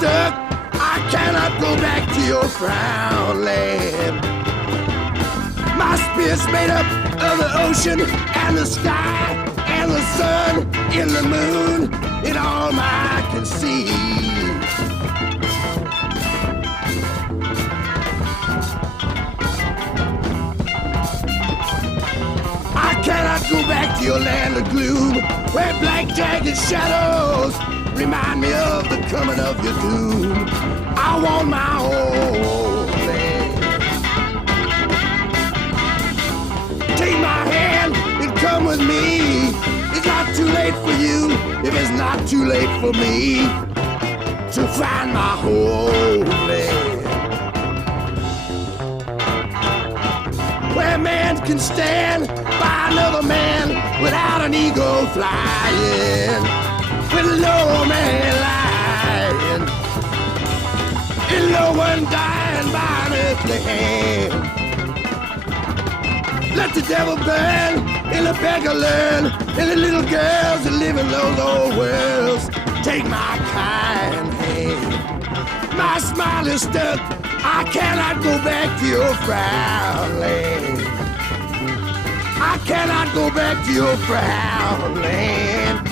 stuck. I cannot go back to your Frownland. My spirit's made up of the ocean and the sky and the sun and the moon and all I can see. I cannot go back to your land of gloom, where black jagged shadows remind me of the coming of your doom. I want my own land. Take my hand and come with me. It's not too late for you if it's not too late for me to find my whole land. Where man can stand by another man without an ego flying, with no man lying, and no one dying by an earthly hand. Let the devil burn, and the beggar learn, and the little girls that live in those old worlds take my kind hand. My smile is stuck, I cannot go back to your Frownland. I cannot go back to your Frownland.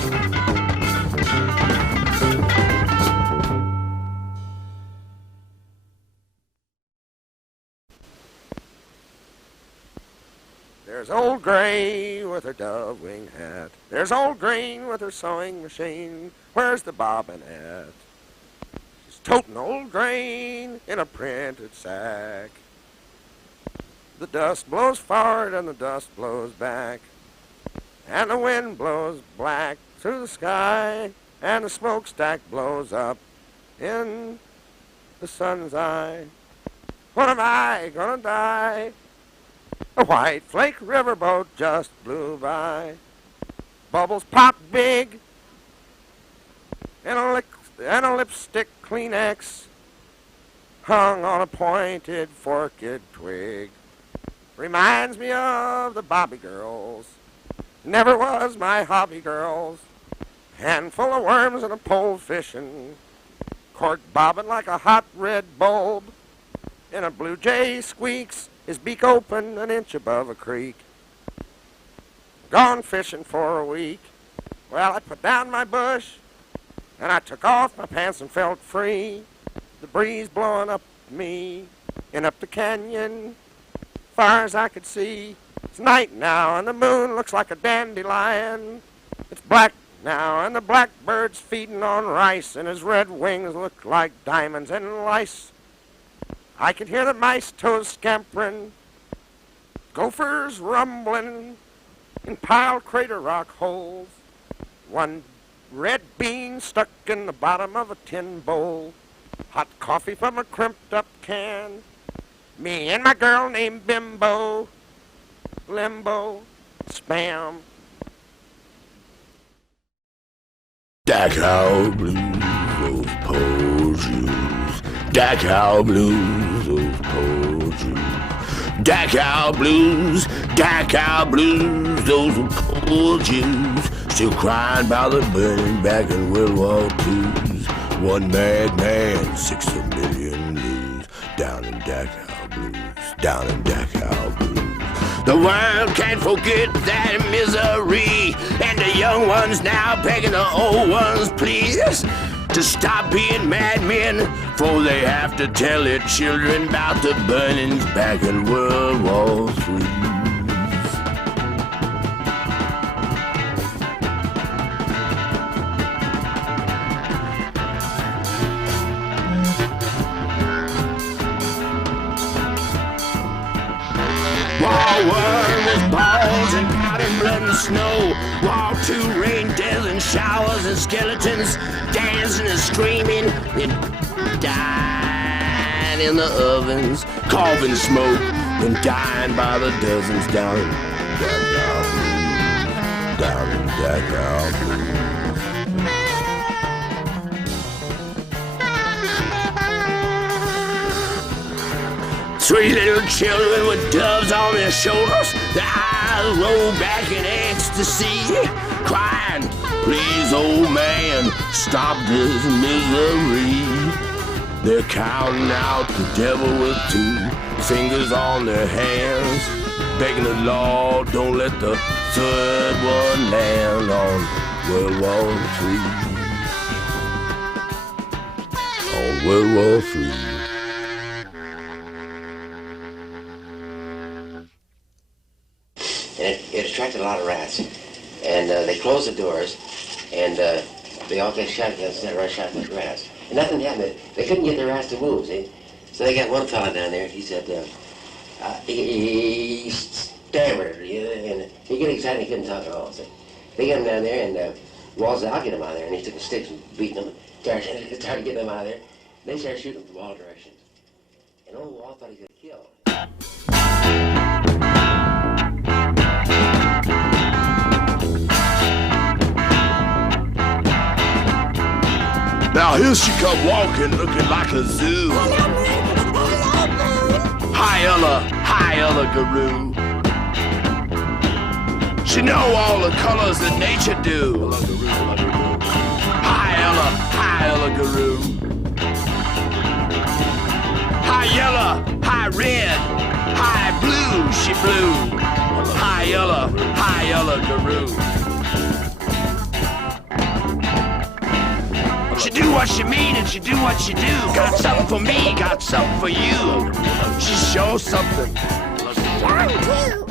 There's old Gray with her dove-wing hat. There's old Green with her sewing machine. Where's the bobbin at? She's toting old Grain in a printed sack. The dust blows forward and the dust blows back, and the wind blows black through the sky, and the smokestack blows up in the sun's eye. When am I gonna die? A white flake riverboat just blew by. Bubbles pop big, and a lipstick Kleenex hung on a pointed forked twig. Reminds me of the Bobby girls. Never was my hobby girls. Handful of worms and a pole fishing. Cork bobbing like a hot red bulb. And a blue jay squeaks, his beak open an inch above a creek. Gone fishing for a week. Well, I put down my bush, and I took off my pants and felt free. The breeze blowing up me and up the canyon, far as I could see. It's night now, and the moon looks like a dandelion. It's black now, and the blackbird's feeding on rice, and his red wings look like diamonds and lice. I can hear the mice toes scampering, gophers rumbling in piled crater rock holes. One red bean stuck in the bottom of a tin bowl. Hot coffee from a crimped up can. Me and my girl named Bimbo, Limbo, Spam. Dachau Blues, those poor Jews. Dachau Blues, those poor Jews. Dachau Blues, those poor Jews. Still crying about the burning back in World War II's. One mad man, 60 million blues. Down in Dachau Blues, down in Dachau Blues. The world can't forget that misery, and the young ones now begging the old ones, please, to stop being madmen, for they have to tell their children about the burnings back in World War III. War with balls and powder, blood and snow. War 2 rain, death and showers and skeletons dancing and screaming and dying in the ovens, coughing smoke and dying by the dozens down in Dachau Blues, down in Dachau Blues. Three little children with doves on their shoulders, their eyes roll back in ecstasy, crying, Please, old man, stop this misery. They're counting out the devil with 2 fingers on their hands, begging the Lord, don't let the third one land on World War III. On World War III. And it attracted a lot of rats. And they closed the doors, and they all got shotguns and run shot like rats. And nothing happened. They couldn't get the rats to move, see? So they got one fella down there, he said, he stammered, and he got excited, he couldn't talk at all, see? They got him down there, and Wall said, I'll get him out of there. And he took the sticks and beating them, started getting them out of there. They started shooting from all directions. And old Wall thought he was going to kill. Now here she come walking, looking like a zoo. Hi Ella Garoo. She know all the colors that nature do. Hi Ella Garoo. Hi yellow, hi red, hi blue, she blue. Hi Ella Garoo. She do what she mean and she do what she do. Got something for me, got something for you. She shows something. Young too.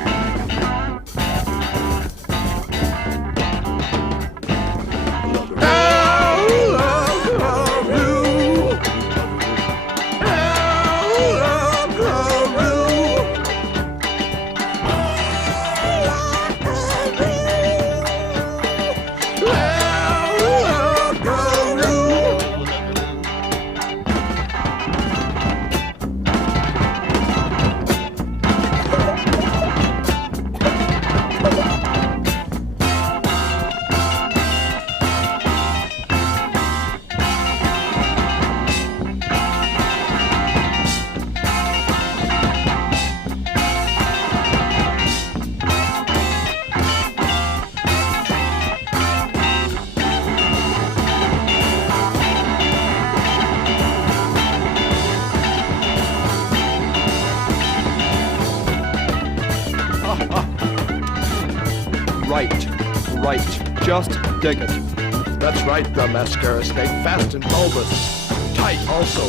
Right, just dig it. That's right, the mascara snake, fast and bulbous, tight also.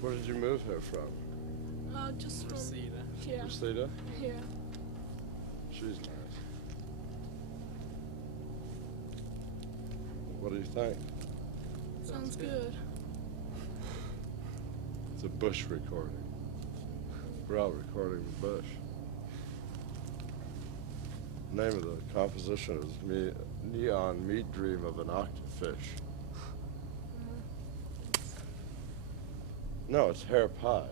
Where did you move here from? Just from here. Reseda? Here. She's nice. What do you think? Sounds good. It's a Bush recording. We're out recording the Bush. The name of the composition is Neon Meat Dream of an Octafish. No, it's Hair Pie.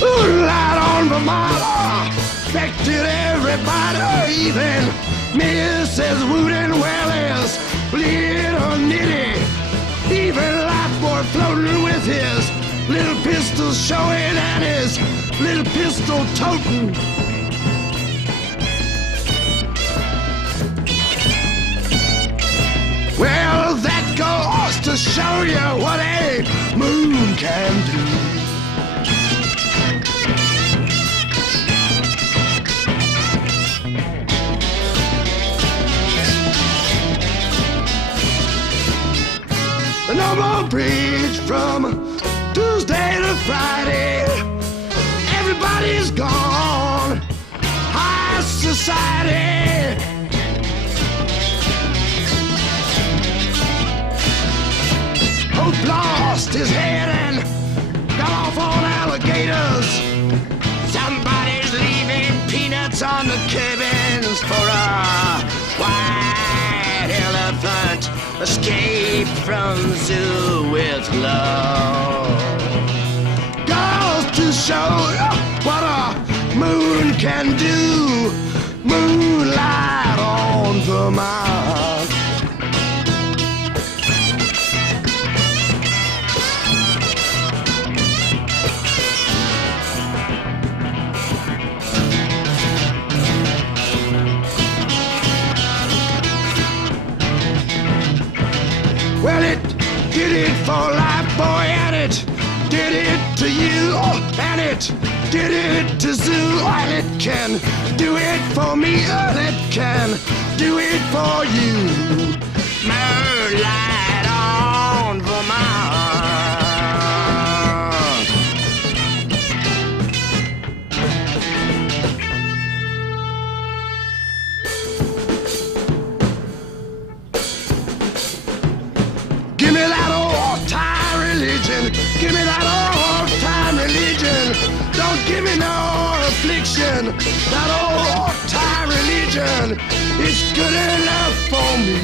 Moonlight on Vermont affected everybody, even Mrs. Wooden Welles, little Nitty, even Lifeboy floating with his little pistol showing and his little pistol toting. Well, that goes to show you what a moon can do. No more bridge from Tuesday to Friday. Everybody's gone. High society. Hope lost his head and got off on alligators. Somebody's leaving peanuts on the cabins for a white elephant. Escape from zoo with love. Goes to show what a moon can do. Moonlight on Vermont. Well, it did it for Lifeboy, and it did it to you, and it did it to Zoo, and it can do it for me, and it can do it for you. Moonlight on Vermont. Give me that old-time religion. Give me that old-time religion. Don't give me no affliction. That old-time religion is good enough for me.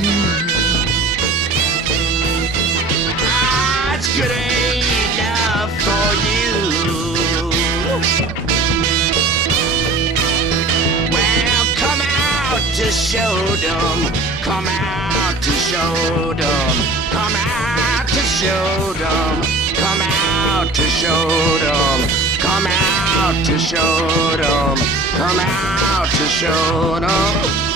Ah, it's good enough for you. Well, come out to show them. Come out to show them. Come out to show them. Come out to show them. Come out to show them. Come out to show them.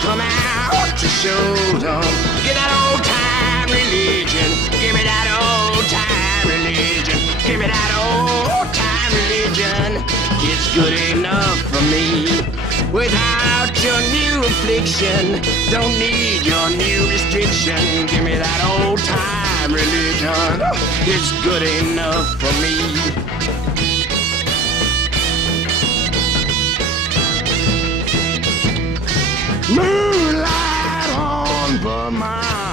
Come out to show them. Give that old time religion. Give me that old time religion. Give me that old time religion. It's good enough for me. Without your new affliction, don't need your new restriction. Give me that old time religion. It's good enough for me. Moonlight on Vermont.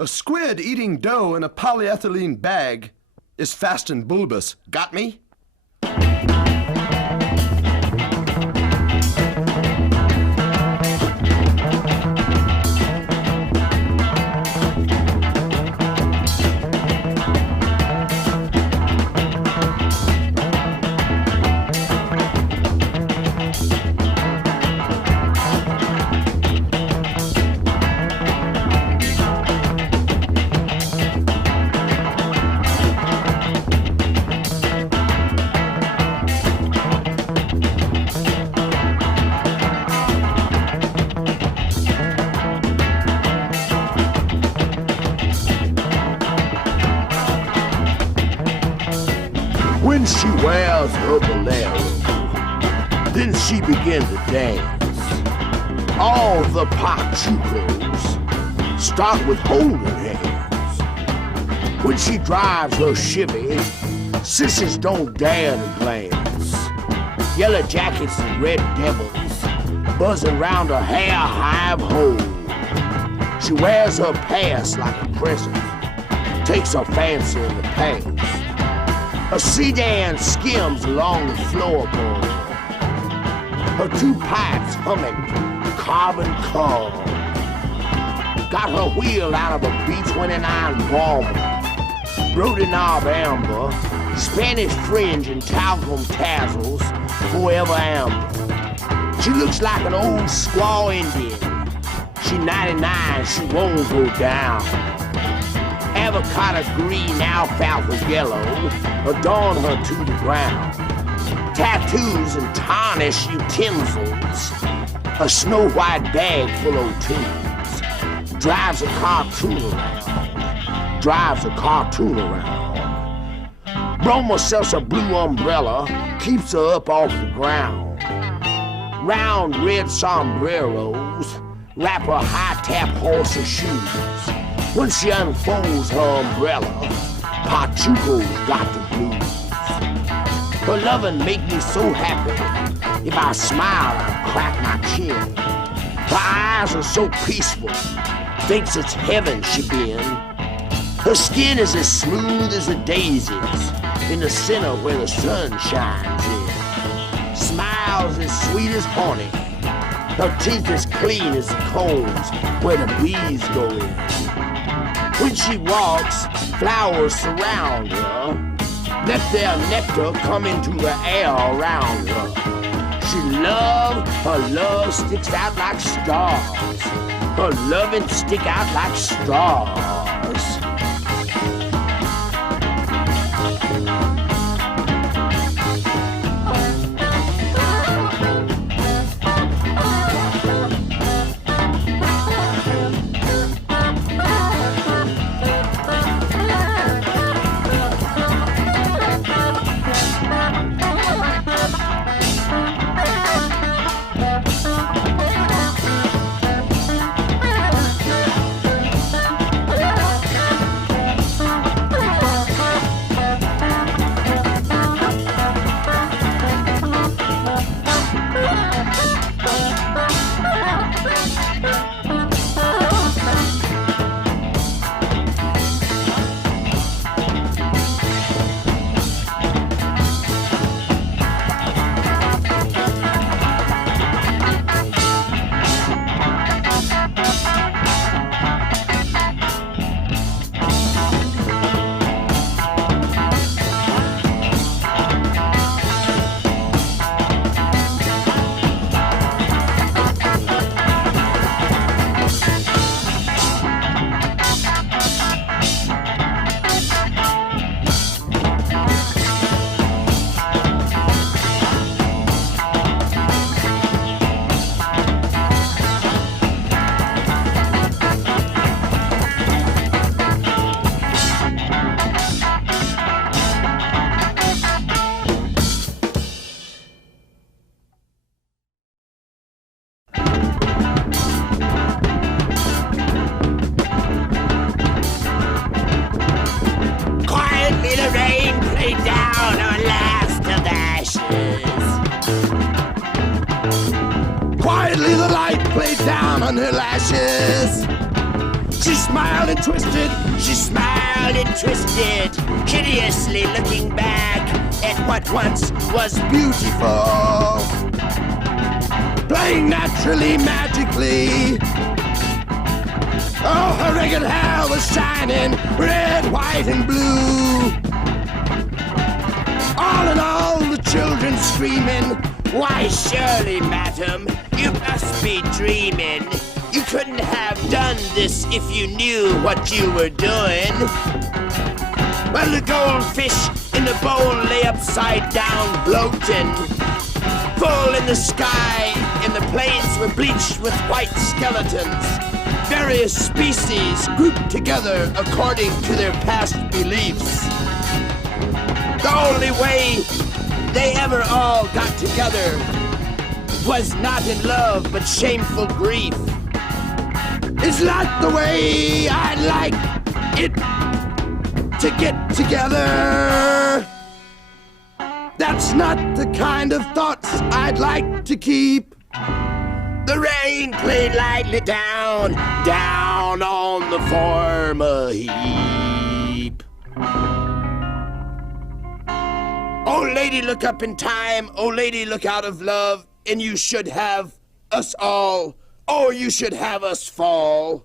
A squid eating dough in a polyethylene bag is fast and bulbous. Got me? she wears her bolero. Then she begins to dance. All the Pachucos start with holding hands. When she drives her Chevy, sissies don't dare to glance. Yellow jackets and red devils buzzing round her hair hive hole. She wears her past like a present, takes her fancy in the pants. A sedan skims along the floorboard, her two pipes humming carbon cob. Got her wheel out of a B-29 bomber, Brody knob amber, Spanish fringe and talcum tassels, forever amber. She looks like an old squaw Indian. She 99, she won't go down. Avocado green, alfalfa yellow adorn her to the ground. Tattoos and tarnished utensils, a snow white bag full of tunes. Drives a cartoon around. Broma sells a blue umbrella, keeps her up off the ground. Round red sombreros wrap her high-tap horse's shoes. When she unfolds her umbrella, Pachuco's got the blues. Her lovin' make me so happy. If I smile, I crack my chin. Her eyes are so peaceful, thinks it's heaven she been. Her skin is as smooth as the daisies in the center where the sun shines in. Smiles as sweet as honey. Her teeth as clean as the combs where the bees go in. When she walks, flowers surround her. Let their nectar come into the air around her. Her love sticks out like stars. Her loving stick out like stars. Her lashes. She smiled and twisted, hideously looking back at what once was beautiful. Playing naturally, magically. Oh, her ragged hair was shining, red, white, and blue. All in all, the children screaming, "Why, surely, madam, you must be dreaming. You couldn't have done this if you knew what you were doing." Well, the goldfish in the bowl lay upside down, bloating. Full in the sky, and the plains were bleached with white skeletons. Various species grouped together according to their past beliefs. The only way they ever all got together was not in love, but shameful grief. It's not the way I'd like it to get together. That's not the kind of thoughts I'd like to keep. The rain played lightly down, down on the former heap. Oh, lady, look up in time. Oh, lady, look out of love. And you should have us all, or you should have us fall.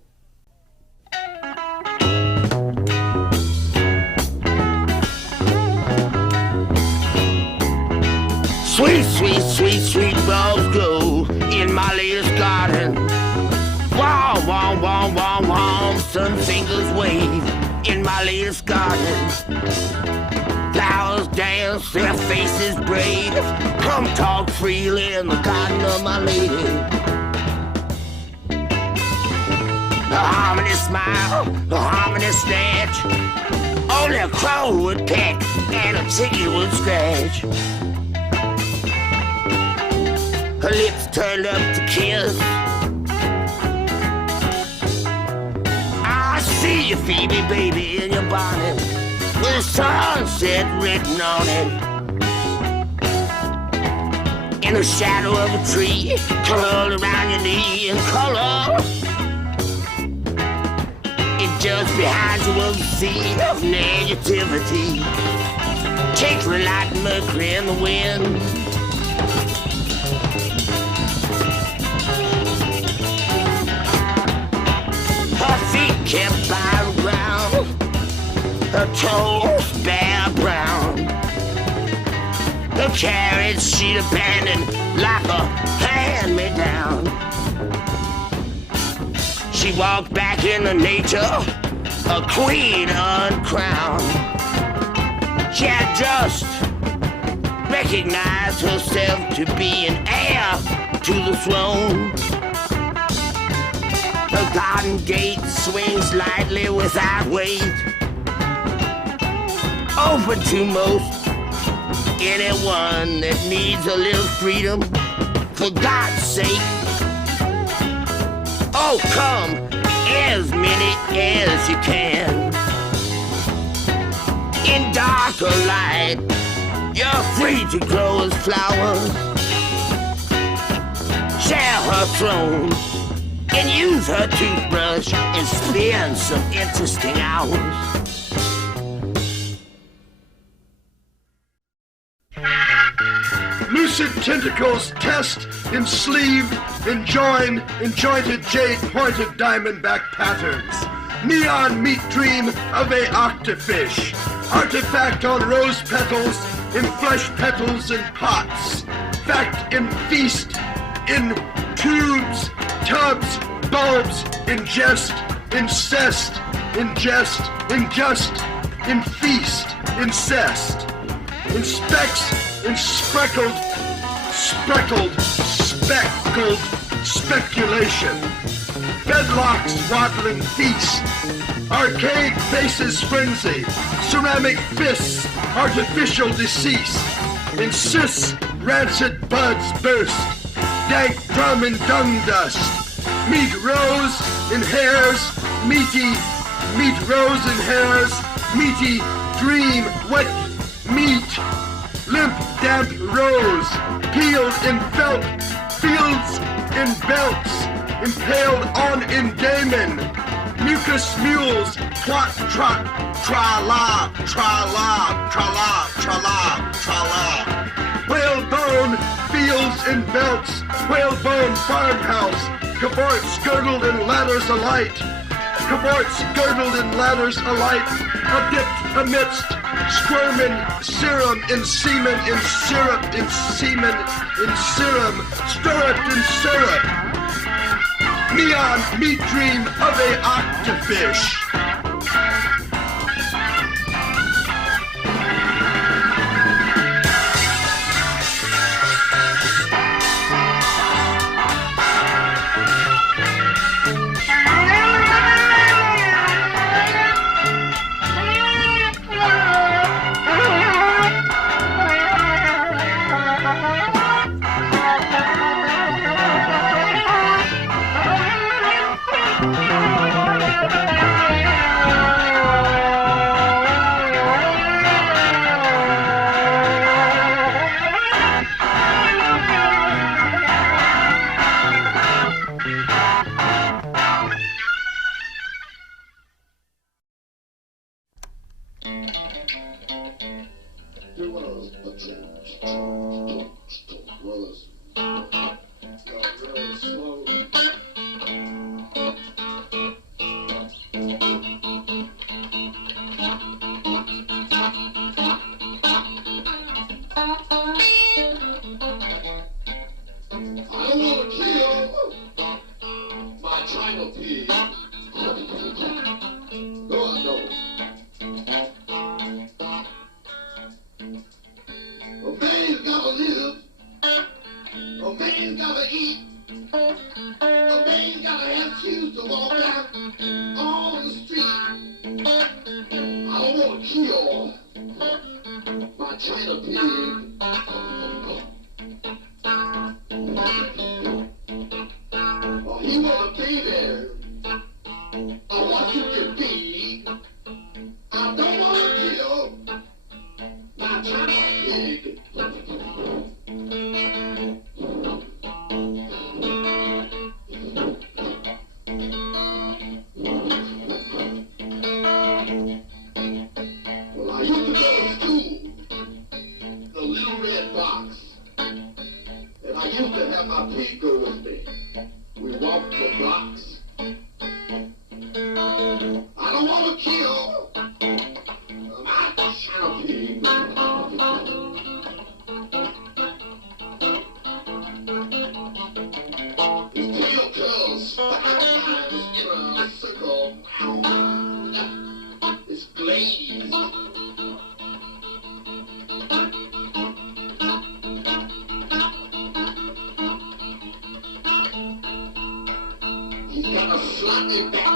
Sweet, sweet, sweet, sweet bulbs grow in my latest garden. Womp, womp, womp, womp, womp, sun fingers wave in my latest garden. Flowers dance, their faces brave. Come talk freely in the garden of my lady. A harmony smile, a harmony snatch. Only a crow would peck and a chicken would scratch. Her lips turned up to kiss. I see you, Phoebe, baby, in your bonnet, with a sunset written on it. In the shadow of a tree, curled around your knee in color. And just behind you was a sea of negativity, tinkling like mercury in the wind. Her feet kept by the ground, her toes bare brown. The carriage she'd abandoned like a hand-me-down. She walked back into nature, a queen uncrowned. She had just recognized herself to be an heir to the throne. Her garden gate swings lightly without weight, open to most anyone that needs a little freedom, for God's sake. Oh, come, as many as you can. In dark or light, you're free to grow as flowers. Share her throne and use her toothbrush and spend some interesting hours. Lucid tentacles test in sleeve, in join, in jointed jade pointed diamondback patterns. Neon meat dream of a octafish. Artifact on rose petals, in flesh petals and pots. Fact in feast, in tubes, tubs, bulbs, in jest, incest, in jest, in just, in feast, incest. In specks, in speckled, speculation. Bedlocks waddling feast. Archaic faces frenzy. Ceramic fists, artificial decease. In cis, rancid buds burst. Dank drum and dung dust. Meat rose in hairs, meaty. Meat rose in hairs, meaty. Dream, wet meat. Limp, damp rose, peeled in felt, fields in belts, impaled on in daemon, mucus mules, twat, trot, tra-la, tra-la, tra-la, tra-la, tra-la. Whalebone, fields in belts, whalebone farmhouse, cavorts girdled in ladders alight, cavorts girdled in ladders alight, adipped amidst squirming serum in semen in syrup in semen in serum, stirrup in syrup. Neon meat dream of a octafish. A man gotta have shoes to walk out on the street. I don't want to kill my China pig. Oh, he want a baby. I want you to be. I don't want to kill my China pig. Well, I used to go to school, the Little Red Box, and I used to have my pig go with me. We walked the blocks. I don't want to kill my China pig. His tail curls 5 times in a circle. It's glazed. He's got a slightly back.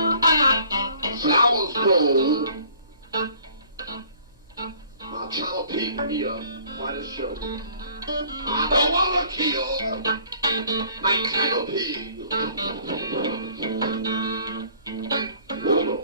Flowers grow. My child pig need quite a show. I don't want to kill my child pig. Oh no.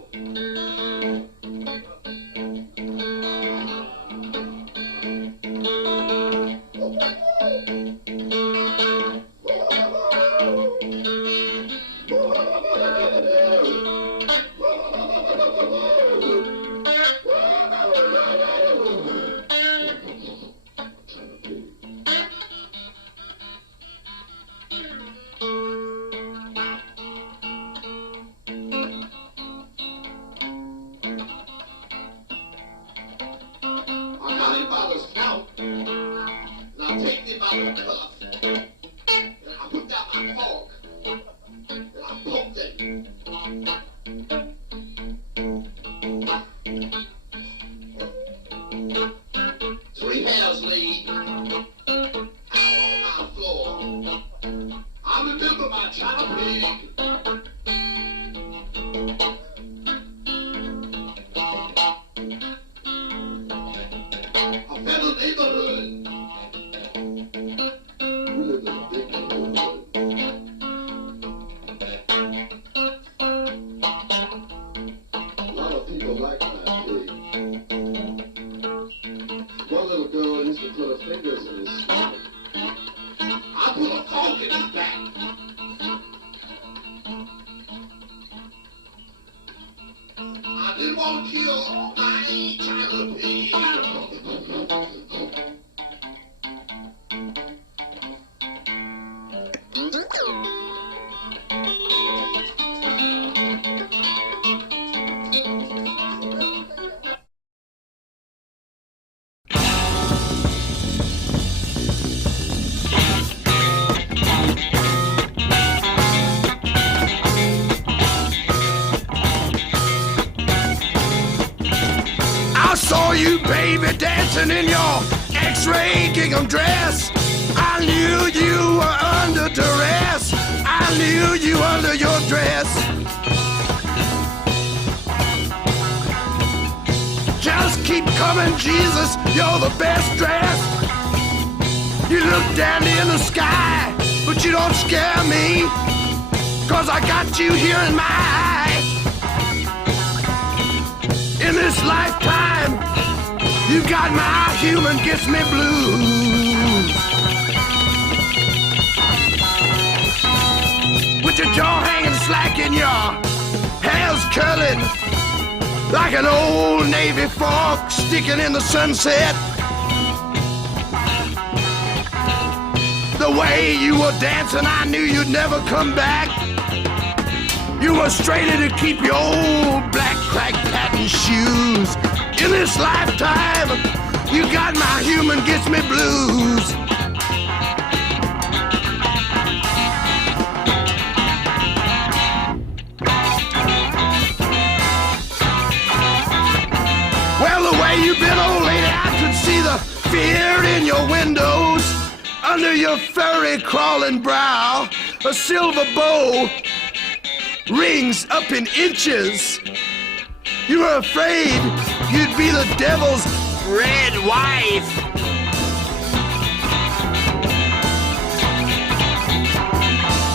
You baby dancing in your X-ray gingham dress. I knew you were under duress. I knew you under your dress. Just keep coming, Jesus, you're the best dressed. You look dandy in the sky, but you don't scare me, 'cause I got you here in my eye. In this lifetime, you got my human gets me blues. With your jaw hanging slack and your hair's curling like an old Navy fork sticking in the sunset. The way you were dancing, I knew you'd never come back. You were straighter to keep your old black crack patent shoes. In this lifetime, you got my human gets me blues. Well, the way you've been, old lady, I could see the fear in your windows, under your furry crawling brow. a silver bow, rings up in inches. You were afraid you'd be the devil's red wife.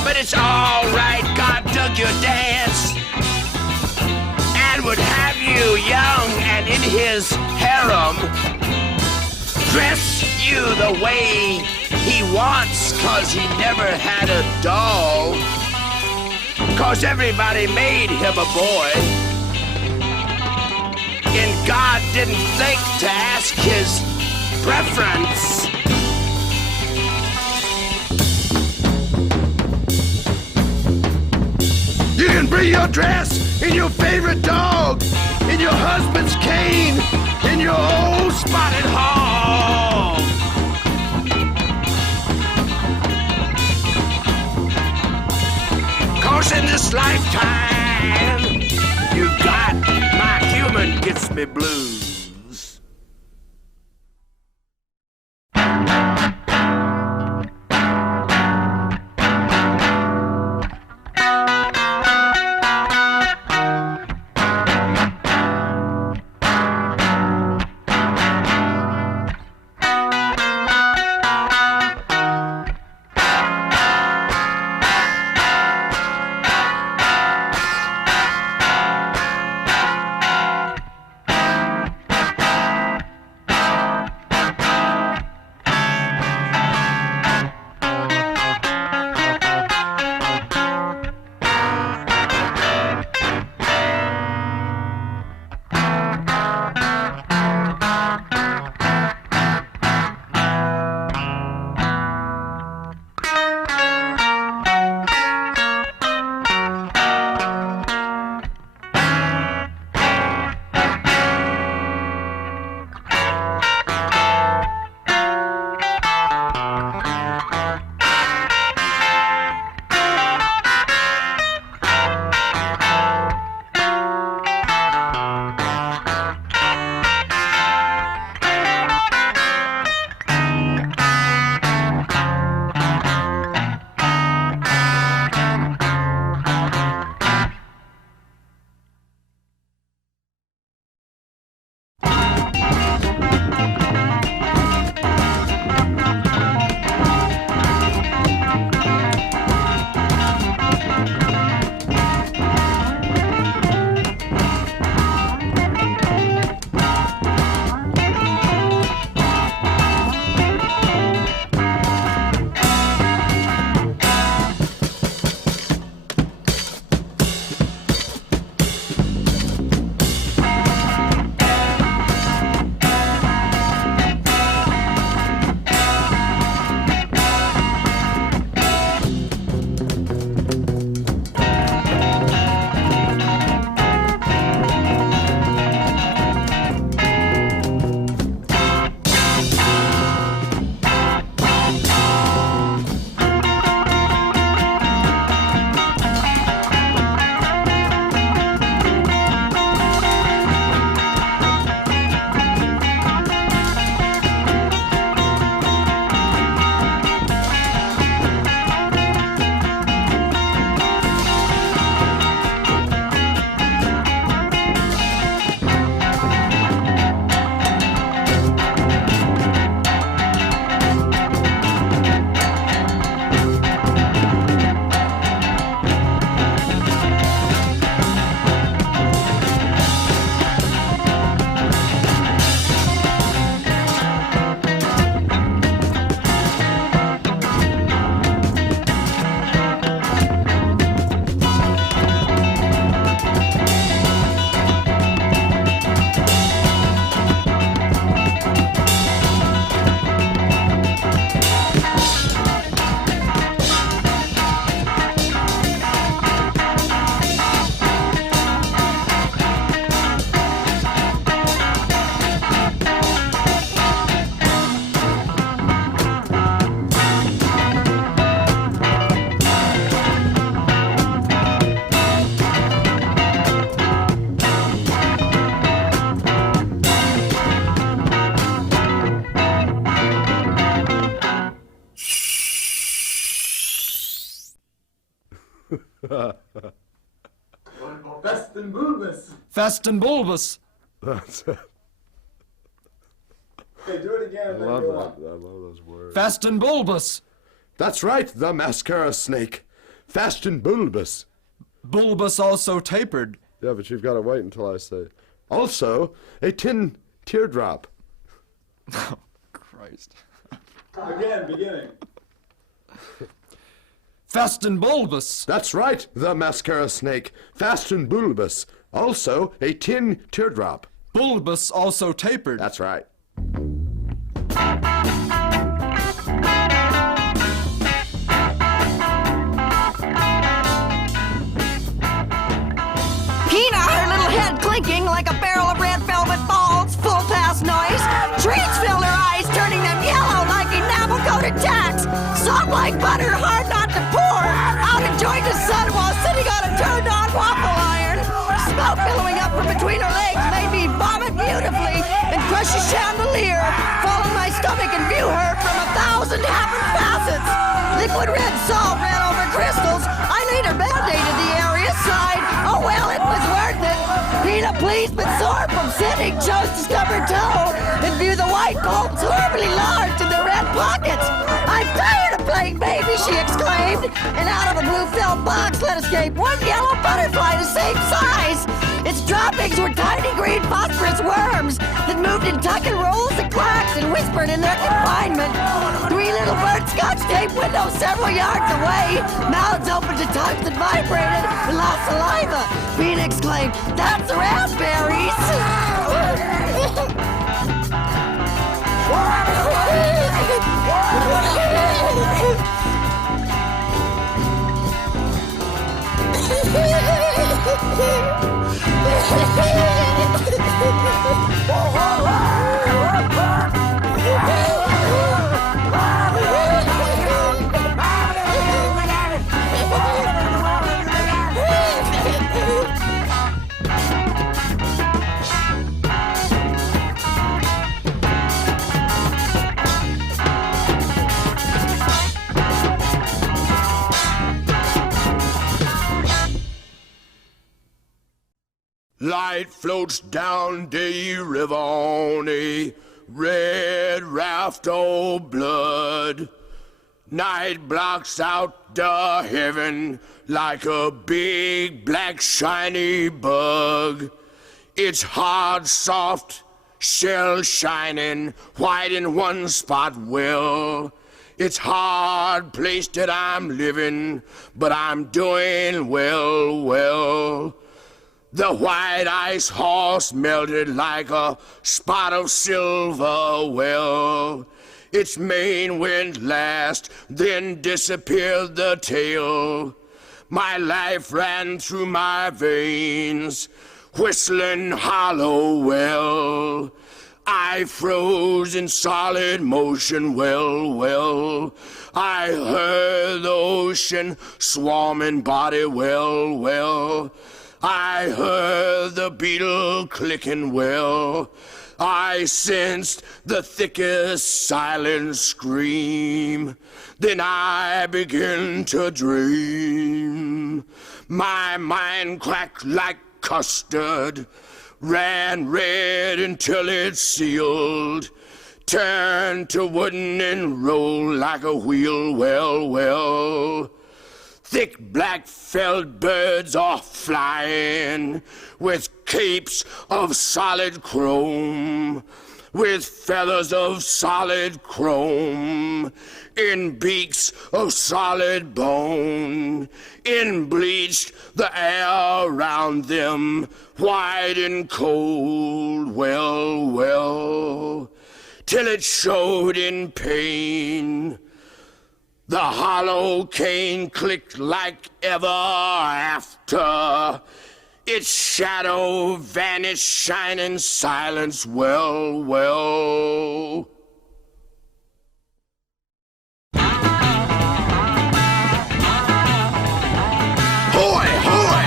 But it's all right, God dug your dance and would have you young and in his harem. Dress you the way he wants, 'cause he never had a doll. 'Cause everybody made him a boy. And God didn't think to ask his preference. You can bring your dress in your favorite dog, in your husband's cane, in your old spotted hog. 'Cause in this lifetime, you've got my human gets me blues. Fast and bulbous. Fast and bulbous. That's it. Okay, do it again. I love that. I love those words. Fast and bulbous. That's right, the mascara snake. Fast and bulbous. Bulbous also tapered. Yeah, but you've got to wait until I say. Also, a tin teardrop. Oh, Christ. Again, beginning. Fast and bulbous. That's right, the mascara snake. Fast and bulbous. Also, a tin teardrop. Bulbous also tapered. That's right. Pena, her little head clinking like a barrel of red velvet balls, full pass noise. Treats filled her eyes, turning them yellow like enamel-coated tacks. Soft like butter, hard not to pour. Out enjoying the sun while sitting on a turned-on waffle iron. Smoke billowing up from between her legs made me vomit beautifully and crush a chandelier. Fall on my stomach and view her from 1,000 happy facets. Liquid red salt ran over crystals. I later band-aided the area, sighed. Oh well, it was worth it. Pena, pleased but sore from sitting, chose to stub her toe and view the white bulbs horribly large in the red pockets. I'm tired of playing baby, she exclaimed, and out of a blue felt box let escape one yellow butterfly the same size. Its droppings were tiny green phosphorus worms that moved in tuck and rolls and quacks and whispered in their confinement. 3 little birds scotch-taped windows several yards away, mouths open to tongues that vibrated and lost saliva. Pena exclaimed, "That's raspberries!" Light floats down the river on a red raft of blood. Night blocks out the heaven like a big black shiny bug. It's hard, soft, shell shining, white in one spot well. It's hard place that I'm living, but I'm doing well, well. The white ice horse melted like a spot of silver well. Its mane went last, then disappeared the tail. My life ran through my veins, whistling hollow well. I froze in solid motion, well, well. I heard the ocean swarming body, well, well. I heard the beetle clicking well. I sensed the thickest silent scream. Then I began to dream. My mind cracked like custard, ran red until it sealed, turned to wooden and rolled like a wheel, well, well. Thick black felt birds are flying with capes of solid chrome, with feathers of solid chrome, in beaks of solid bone, in bleached the air around them, white and cold, well, well, till it showed in pain. The hollow cane clicked like ever after. Its shadow vanished, shining silence, well, well. Hoy, hoy!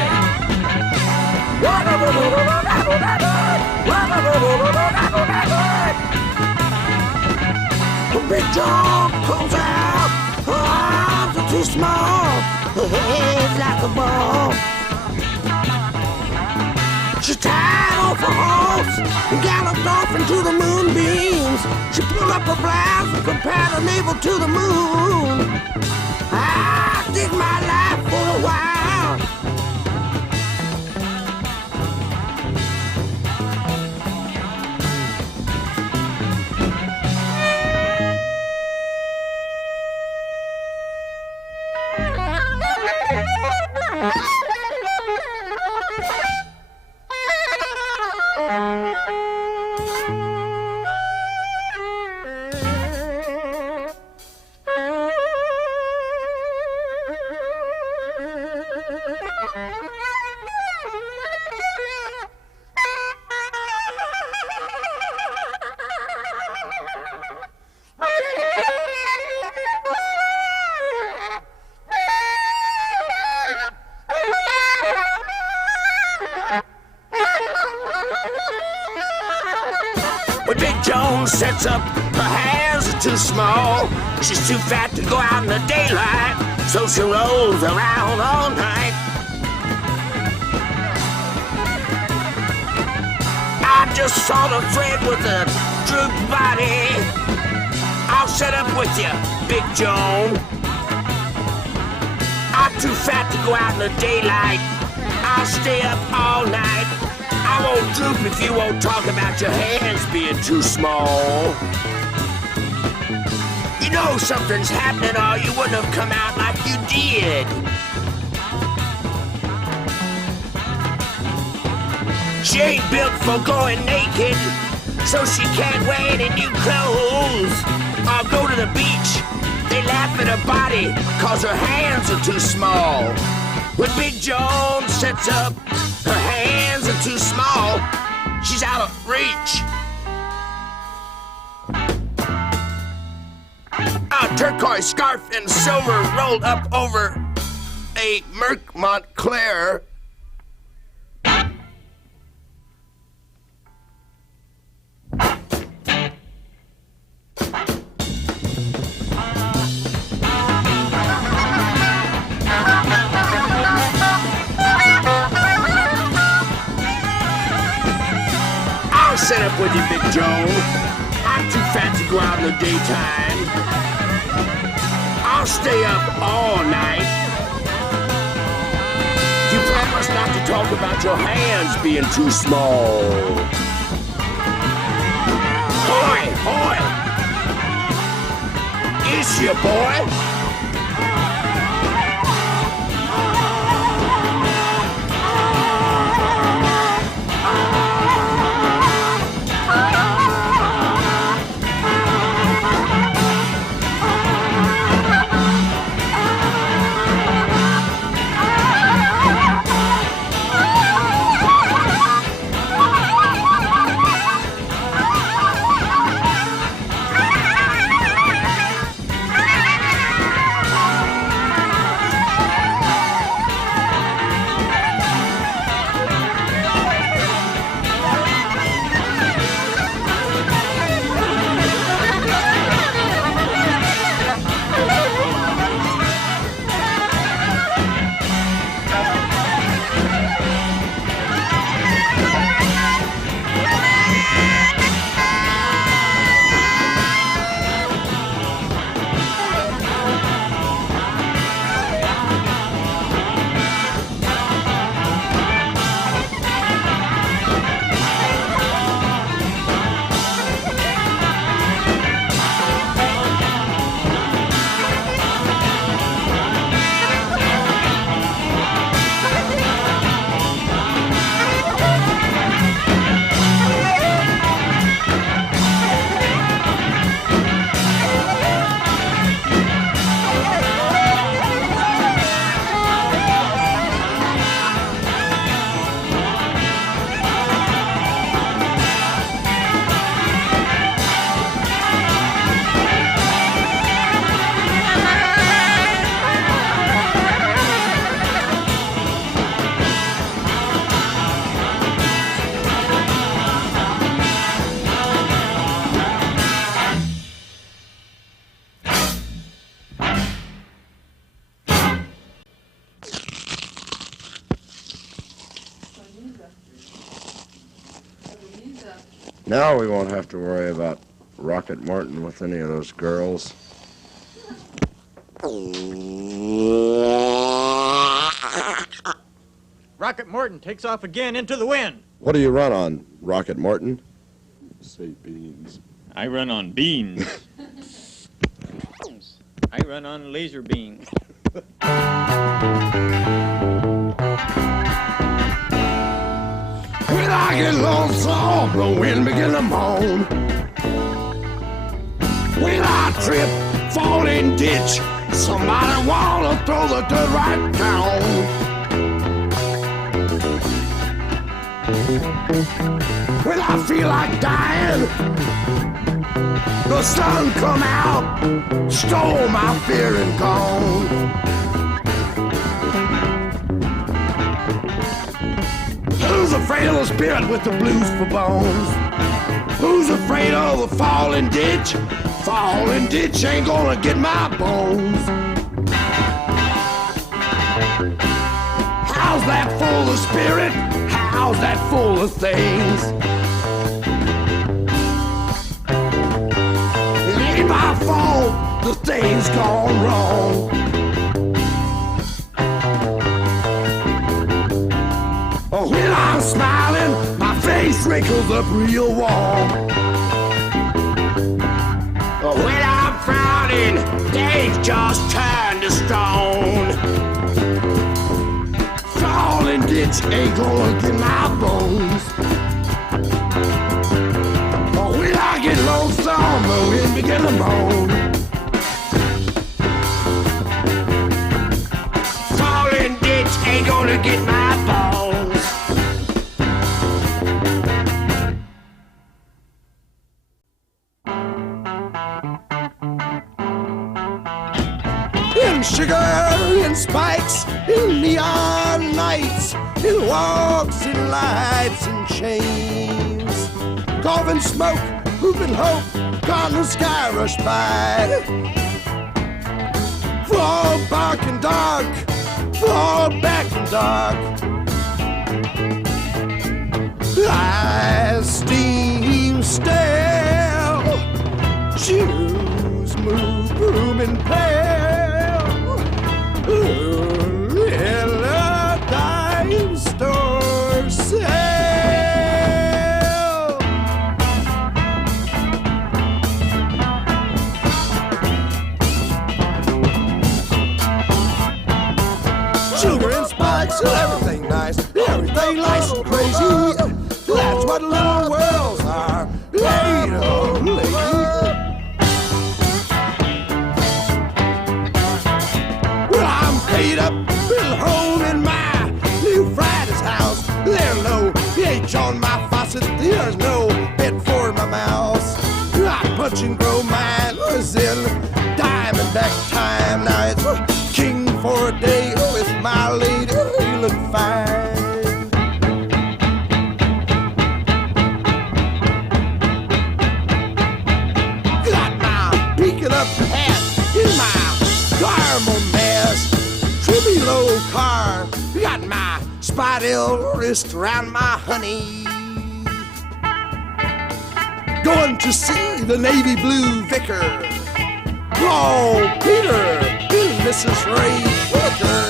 Big John comes out. Her arms are too small. Her head's like the ball. She tied off her horse and galloped off into the moonbeams. She pulled up her blouse and compared her navel to the moon. I did my life for a while. When Big Joan sets up, her hands are too small. She's too fat to go out in the daylight, so she rolls around all night. I just saw the thread with a drooped body. I'll set up with you, Big Joan. I'm too fat to go out in the daylight. I'll stay up all night. I won't droop if you won't talk about your hands being too small. You know something's happening or you wouldn't have come out like you did. She ain't built for going naked, so she can't wear any new clothes or go to the beach. They laugh at her body cause her hands are too small. When Big Joan sets up, her hands are too small. She's out of reach. A turquoise scarf and silver rolled up over a Merc Montclair. Set up with you, Big Joan. I'm too fat to go out in the daytime. I'll stay up all night. You promise not to talk about your hands being too small. Hoy, hoy! Is you, boy? Now we won't have to worry about Rocket Morton with any of those girls. Rocket Morton takes off again into the wind. What do you run on, Rocket Morton? Say beans. I run on beans. I run on laser beams. When I get lonesome, the wind begin to moan. When I trip, Fallin Ditch, somebody wanna throw the dirt right down. When I feel like dying, the sun come out, stole my fear and gone. Who's afraid of the spirit with the blues for bones? Who's afraid of the Fallin Ditch? Fallin Ditch ain't gonna get my bones. How's that full of spirit? How's that full of things? It ain't my fault, the thing's gone wrong. Oh, when I'm smiling, my face wrinkles up real warm. Oh, when I'm frowning, things just turn to stone. Fallin Ditch ain't gonna get my bones. Oh, when I get lonesome, the wind begin to moan. Fallin Ditch ain't gonna get my bones. In sugar, in spikes, in neon nights, in walks, in lights, and chains. Carving smoke, moving hope, gone the sky rush by. Fall back and dark, fall back and dark. Eyes steam stale, shoes move, blooming pale. Hello, dime store sale. Sugar and spikes and everything nice, everything nice and crazy. That's what little worlds are. Hey, old lady. Paid up, built home in my new Friday's house. There's no H on my faucet, there's no bed for my mouse. I punch and grow mine was in Diamondback time. Now it's king for a day with my lady feeling fine. Got my beaking up hat in my caramel mess. Below car, got my spotted wrist around my honey. Going to see the navy blue vicar. Oh, Peter and Mrs. Ray Whitaker.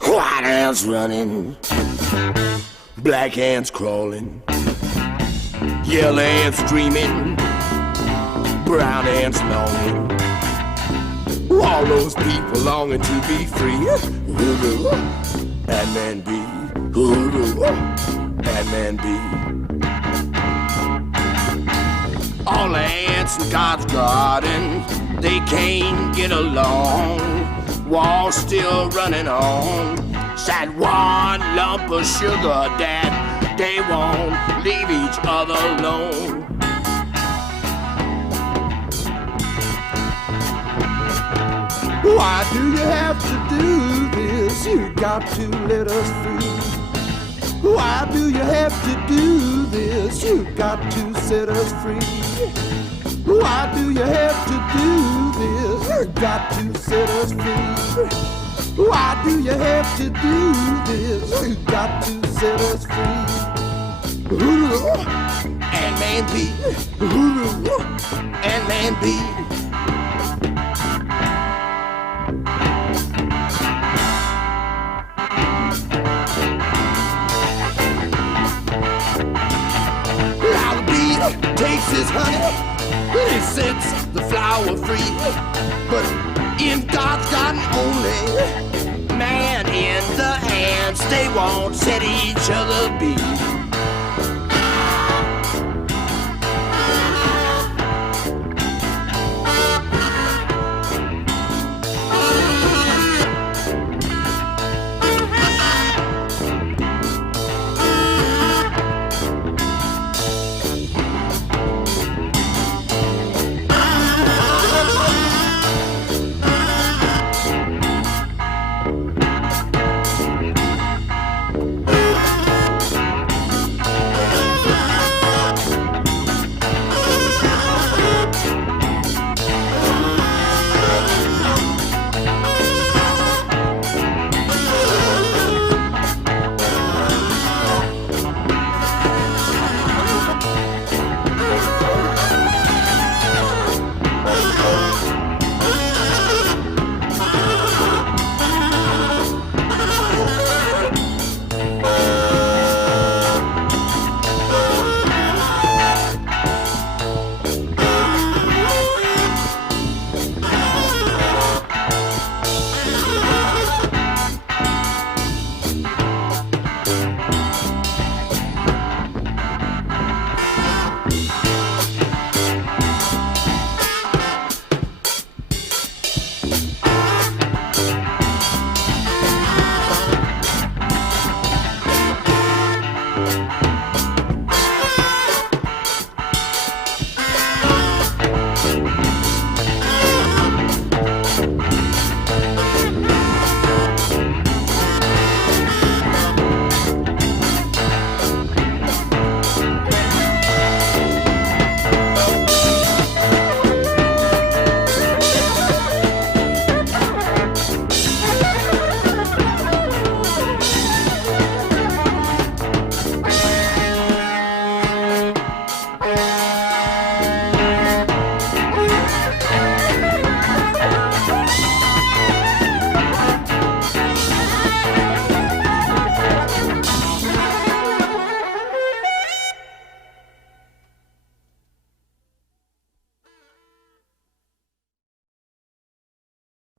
White ants running, black ants crawling, yellow ants dreaming, brown ants longing. All those people longing to be free. Hoodoo, and man be. Hoodoo, and man be. All the ants in God's garden, they can't get along. Wall still running on. Said one lump of sugar that they won't leave each other alone. Why do you have to do this? You got to let us free. Why do you have to do this? You got to set us free. Why do you have to do this? You got to set us free. Why do you have to do this? You got to set us free. And man B, and man B. Now the bee takes his honey and he sets the flower free. But in God's garden only, man in the ants, they won't set each other be.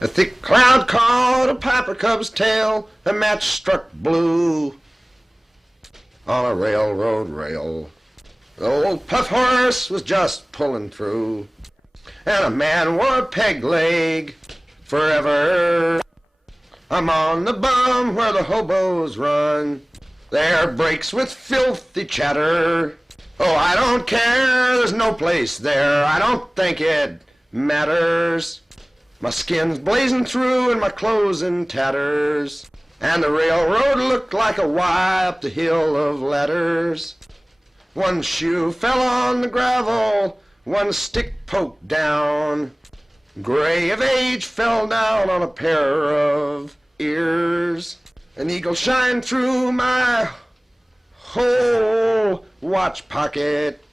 A thick cloud caught a piper cub's tail, a match struck blue on a railroad rail. The old puff horse was just pulling through, and a man wore a peg leg forever. I'm on the bum where the hobos run, their breaks with filthy chatter. Oh, I don't care, there's no place there, I don't think it matters. My skin's blazing through and my clothes in tatters, and the railroad looked like a Y up the hill of ladders. One shoe fell on the gravel, one stick poked down. Gray of age fell down on a pair of ears. An eagle shined through my whole watch pocket.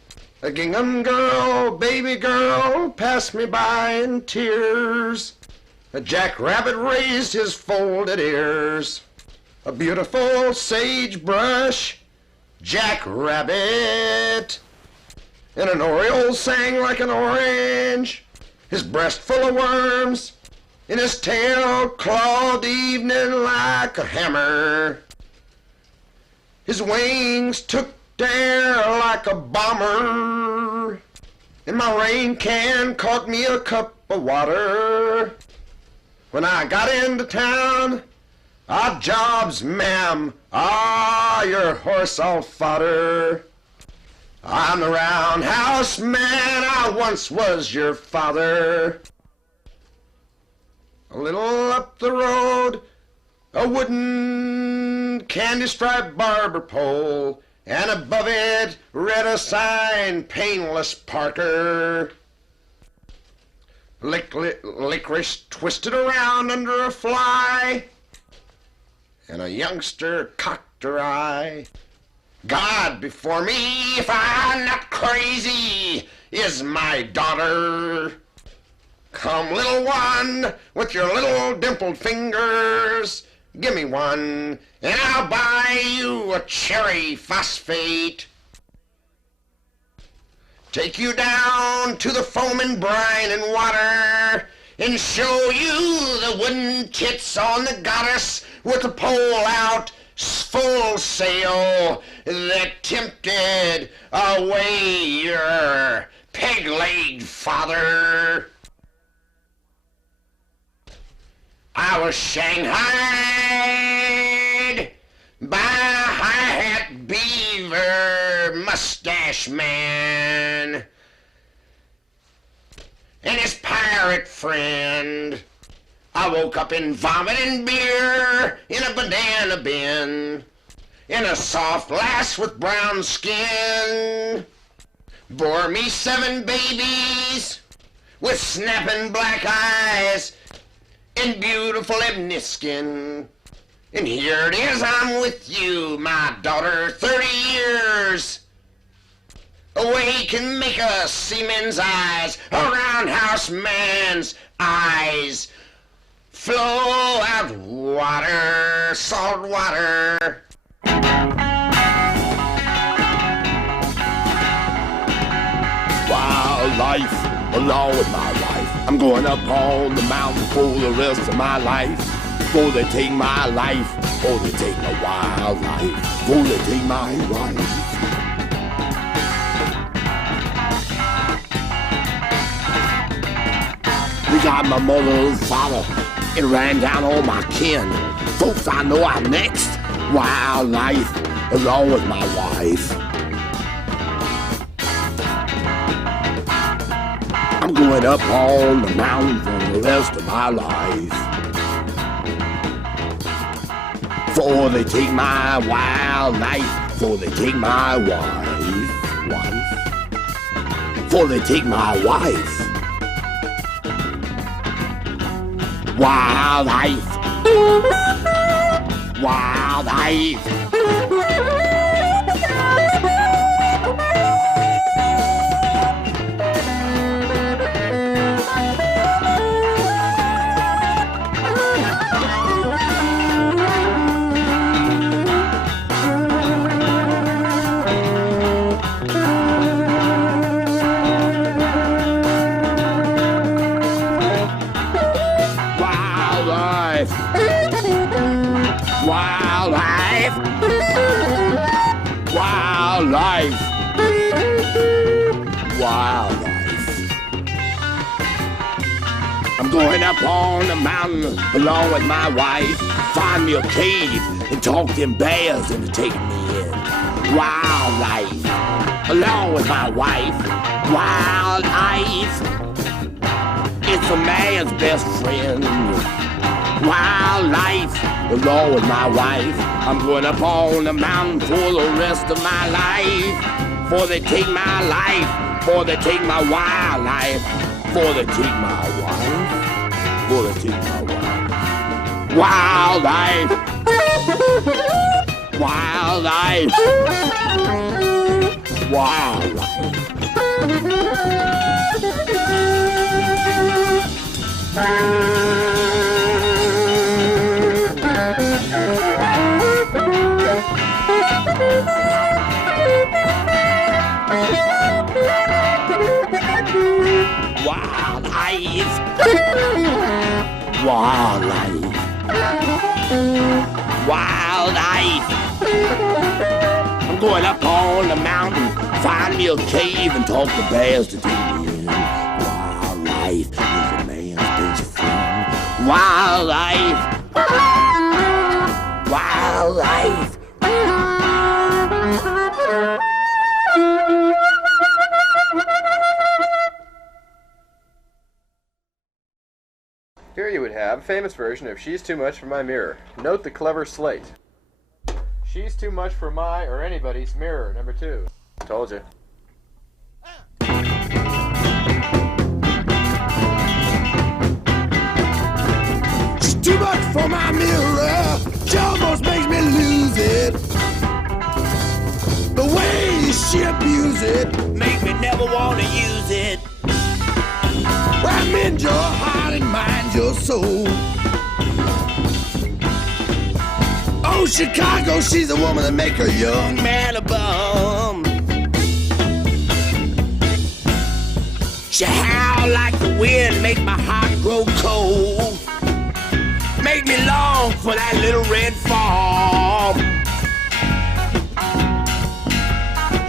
A gingham girl, baby girl, passed me by in tears. A jackrabbit raised his folded ears. A beautiful sagebrush jackrabbit. And an oriole sang like an orange, his breast full of worms, and his tail clawed the evening like a hammer. His wings took air like a bomber, and my rain can caught me a cup of water. when I got into town. Odd jobs, ma'am, your horse all fodder. I'm the roundhouse man, I once was your father. A little up the road, a wooden candy-striped barber pole, and above it read a sign, Painless Parker. Licorice twisted around under a fly, and a youngster cocked her eye. God before me, if I'm not crazy, is my daughter. Come, little one, with your little dimpled fingers, give me one, and I'll buy you a cherry phosphate. Take you down to the foaming brine and water, and show you the wooden tits on the goddess with the pole out, full sail, that tempted away your peg-legged father. I was shanghaied by a high-hat beaver mustache man and his pirate friend. I woke up in vomit and beer in a banana bin, in a soft lass with brown skin. Bore me 7 babies with snapping black eyes and beautiful ebony skin. And here it is, I'm with you, my daughter, 30 years. Away can make a seaman's eyes, a roundhouse man's eyes. Flow out water, salt water. Wild life, along with my wife. I'm going up on the mountain for the rest of my life. Before they take my life, before they take my wild life, before they take my wife. They got my mother and father. It ran down all my kin. Folks, I know I'm next. Wild life, along with my wife. I'm going up on the mountain for the rest of my life. Before they take my wild life, before they take my wife. Before they take my wife. Wild life. Wild life. Wildlife. Wildlife. I'm going up on the mountain along with my wife. Find me a cave and talk them bears into taking me in. Wildlife. Along with my wife. Wildlife. It's a man's best friend. Wildlife, along with my wife. I'm going up on the mountain for the rest of my life. Before they take my life, before they take my wildlife, before they take my wife, before they take my wife. Wildlife, wildlife, wildlife. Wildlife. Wildlife. Wildlife. I'm going up on the mountain, find me a cave and talk to bears to take me in. Wildlife is a man's best friend. wildlife. Wildlife. Here you would have a famous version of She's Too Much for My Mirror. Note the clever slate. She's too much for my or anybody's mirror, number 2. Told you. She's too much for my mirror. She almost makes me lose it. The way she abuse it make me never want to use it. I'm in your heart and mind, your soul. Oh, Chicago, she's a woman that make a young man a bum. She howl like the wind, make my heart grow cold. Make me long for that little red farm.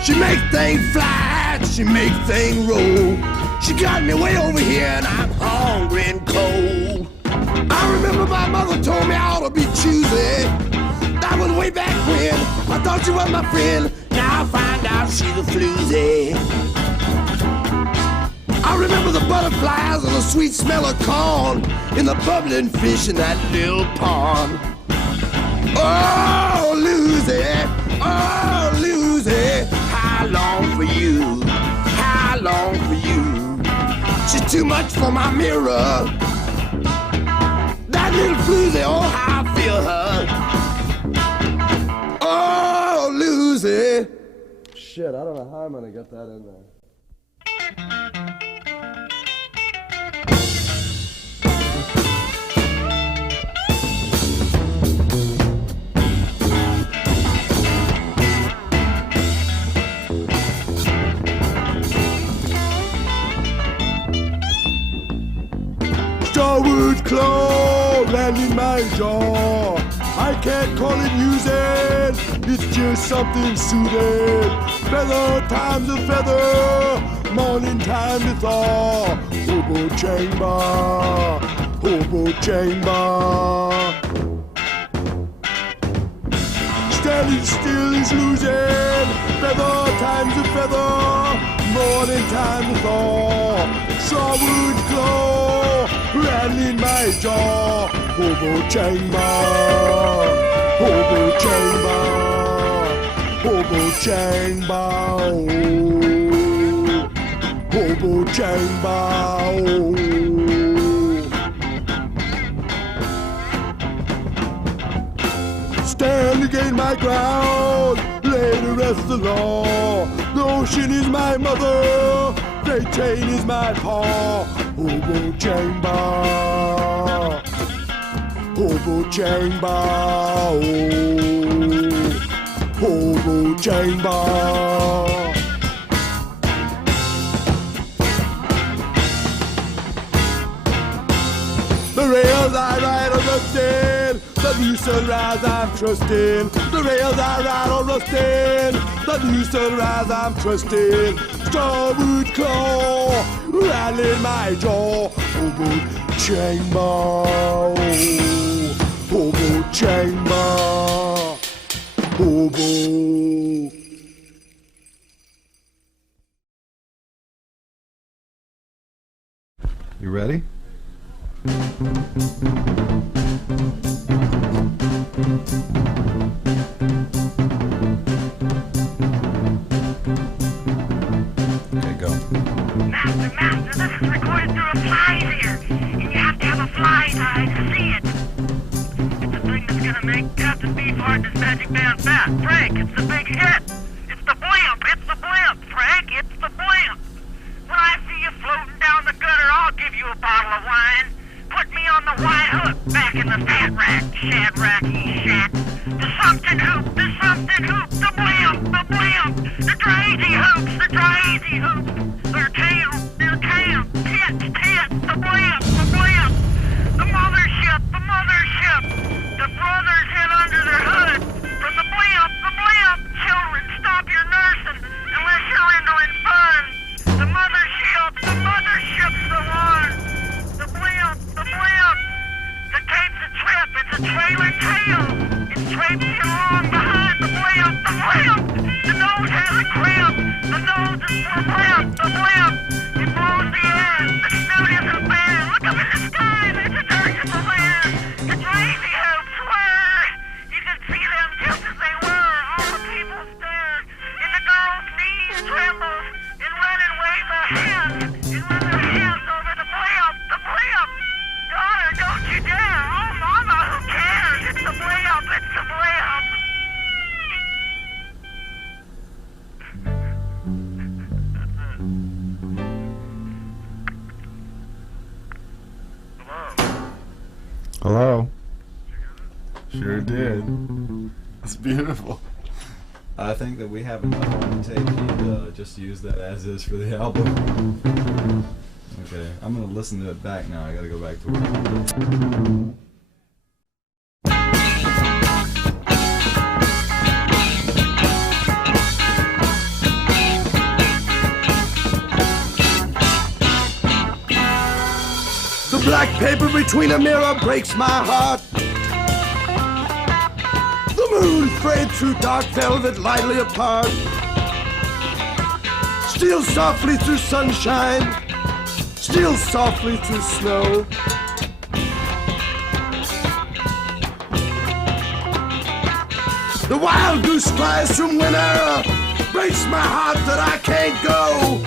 She make things fly, she make things roll. She got me way over here and I'm hungry and cold. I remember my mother told me I ought to be choosy. That was way back when. I thought she was my friend. Now I find out she's a floozy. I remember the butterflies and the sweet smell of corn in the bubbling fish in that little pond. Oh, Lucy, how long for you? How long for you? She's too much for my mirror. That little floozy, oh, how I feel her. Oh, Lucy. Shit, I don't know how I'm gonna get that in there. Starwood claw land in my jaw. I can't call it music, it's just something soothing. Feather time's a feather, morning time to thaw. Hobo Chang Ba, Hobo Chang Ba. Standing still is losing. Feather time's a feather, morning time to thaw. Starwood claw, rattling my jaw. Hobo Chang Ba, Hobo Chang Ba, Hobo Chang Ba, oh. Hobo Chang Ba, oh. Stand against my ground, lay the rest of the law. The ocean is my mother, the chain is my paw. Hobo Chang Ba, Hobo Chang Ba, oh. Hobo Chang Ba. The rails I ride are rusted, the new sunrise I'm trusting. The rails I ride are rusted, the new sunrise I'm trusting. Starwood claw, rattling my jaw. Hobo Chang Ba, oh. Hobo Chang Ba, Hobo. You ready? Okay, go. Master, this is recorded through a fly's ear, and you have to have a fly's eye to see it. It's the thing that's gonna make Captain Beefheart and his magic band fat. Frank, it's the big hit. It's the Blimp, Frank, it's the Blimp. When I see you floating down the gutter, I'll give you a bottle of wine. Put me on the white hook, back in the fat rack, shadracky shack. The something hoop, the Blimp, the crazy hoops, their tail, tits, the Blimp, the mothership, the brothers hid under their hood. From the Blimp, children, stop your nursing, unless you're rendering fun. The mothership's the one. The Blimp, did. It's beautiful. I think that we have enough on the tape. He'd just use that as is for the album. Okay, I'm gonna listen to it back now. I gotta go back to work. The black paper between a mirror breaks my heart. The moon frayed through dark velvet lightly apart. Steal softly through sunshine, steal softly through snow. The wild goose flies from winter, breaks my heart that I can't go.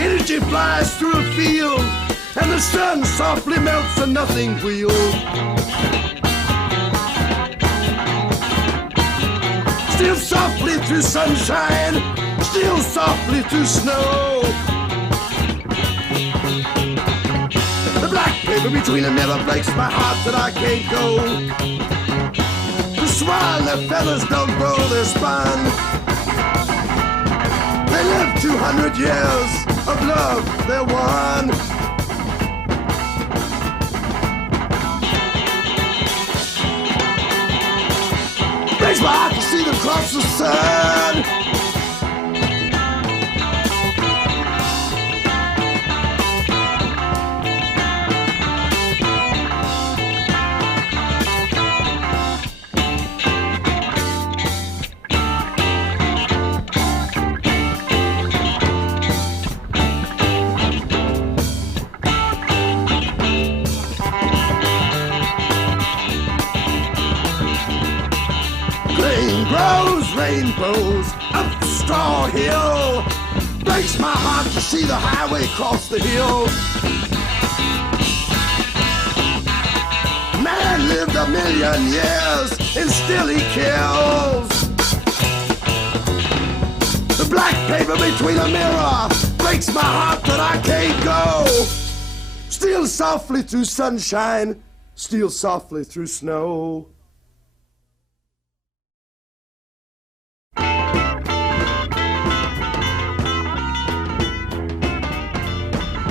Energy flies through a field, and the sun softly melts a nothing wheel. Steal softly through sunshine, steal softly through snow. The black paper between the mirror breaks my heart that I can't go. The swan, their feathers don't grow, they're spun. They live 200 years of love, they're one. Breaks my heart to see them cross the sun. Grows rainbows up the straw hill. Breaks my heart to see the highway cross the hill. Man lived 1,000,000 years and still he kills. The black paper between a mirror breaks my heart that I can't go. Steal softly through sunshine, steal softly through snow.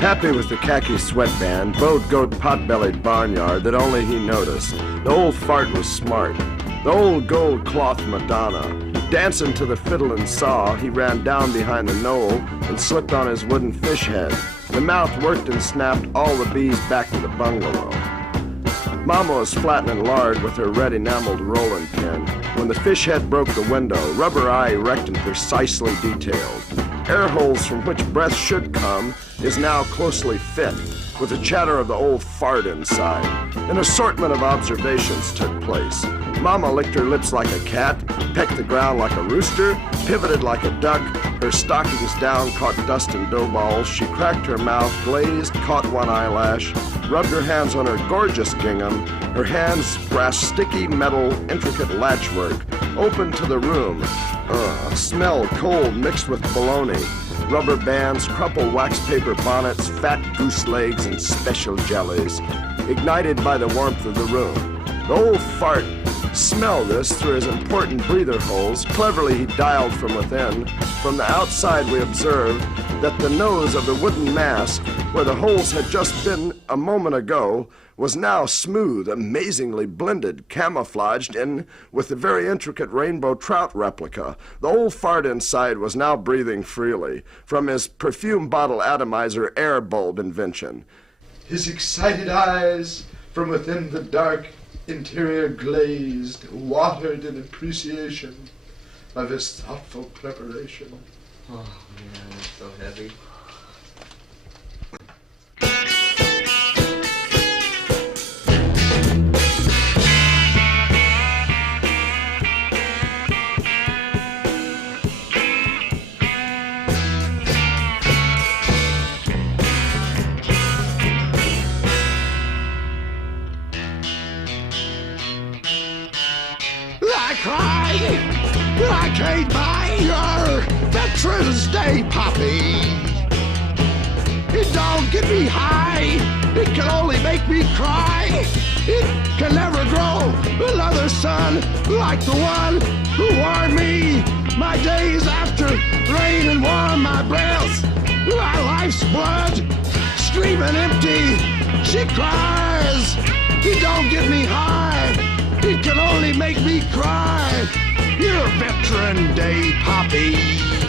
Happy with the khaki sweatband, bowed goat pot-bellied barnyard that only he noticed. The old fart was smart. The old gold cloth Madonna. Dancing to the fiddle and saw, he ran down behind the knoll and slipped on his wooden fish head. The mouth worked and snapped all the bees back to the bungalow. Mama was flattening lard with her red enameled rolling pin when the fish head broke the window, rubber eye erect and precisely detailed. Air holes from which breath should come is now closely fit, with the chatter of the old fart inside. An assortment of observations took place. Mama licked her lips like a cat, pecked the ground like a rooster, pivoted like a duck, her stockings down caught dust and dough balls, she cracked her mouth, glazed, caught one eyelash, rubbed her hands on her gorgeous gingham, her hands grasped sticky metal, intricate latchwork, opened to the room. Smell cold mixed with bologna, rubber bands, crumpled wax paper bonnets, fat goose legs, and special jellies, ignited by the warmth of the room. The old fart smelled this through his important breather holes. Cleverly he dialed from within. From the outside we observed that the nose of the wooden mask, where the holes had just been a moment ago, was now smooth, amazingly blended, camouflaged in with the very intricate rainbow trout replica. The old fart inside was now breathing freely from his perfume bottle atomizer air bulb invention. His excited eyes from within the dark interior glazed, watered in appreciation of his thoughtful preparation. Oh man, it's so heavy. I can't buy your Veterans Day poppy. It don't get me high, it can only make me cry. It can never grow another son like the one who warned me my days after rain and warm my breath. My life's blood screaming empty. She cries, he don't get me high, he can only make me cry. You're Veteran Day Poppy.